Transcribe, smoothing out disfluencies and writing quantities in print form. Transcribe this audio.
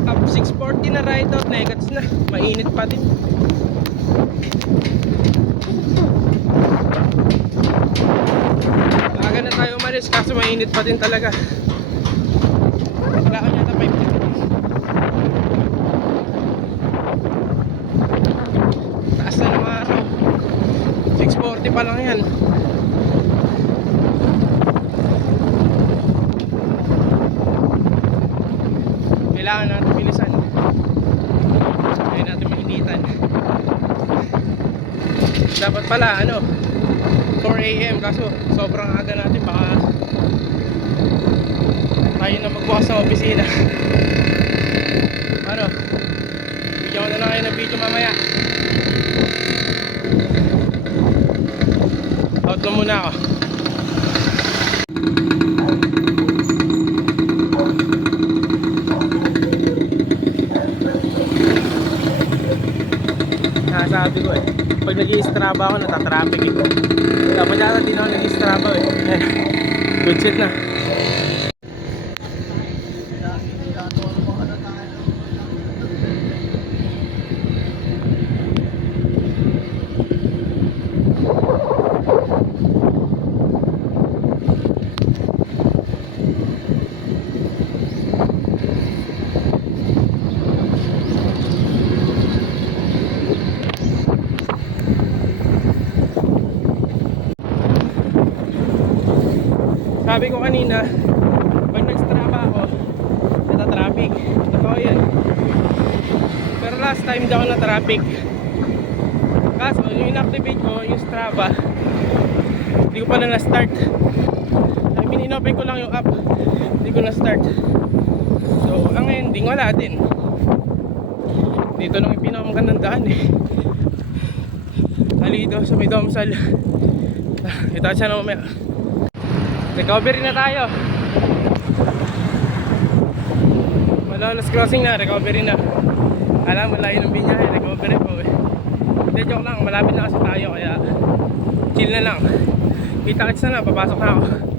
back up 640 na ride out, negats na, mainit pa din. Aga na tayo umalis kaso mainit pa din talaga. Wala ko yata 5 minutes. Taas na ng araw, 640 pa lang yan. Kailangan natin bilisan, kaya natin mainitan. Dapat pala 4 AM kaso sobrang aga natin, baka tayo na magbukas sa opisina. Bigyan ko na lang kayo ng video mamaya. Out na muna ako. Sabi ko pag nag-i-straba ako natatraffic dapat yata din ako nag-i-straba good shit na. Sabi ko kanina, pag nag-straba ako, nata-traffic. Totoo yan. Pero last time daw na traffic. Kaso, yung inactivate ko, yung Strava, hindi ko pa na na-start. I mean, in-open ko lang yung app, hindi ko na-start. So, ang ending, wala din. Dito lang yung pinakamagandang daan Dito sa may Domsal. Ito siya na mamaya. Recovery na tayo. Malolos crossing na, recovery na. Alam, malayo ng binyahe, recovery po Hindi, joke lang, malapit na kasi tayo kaya chill na lang. Kita-kits na lang, papasok na ako.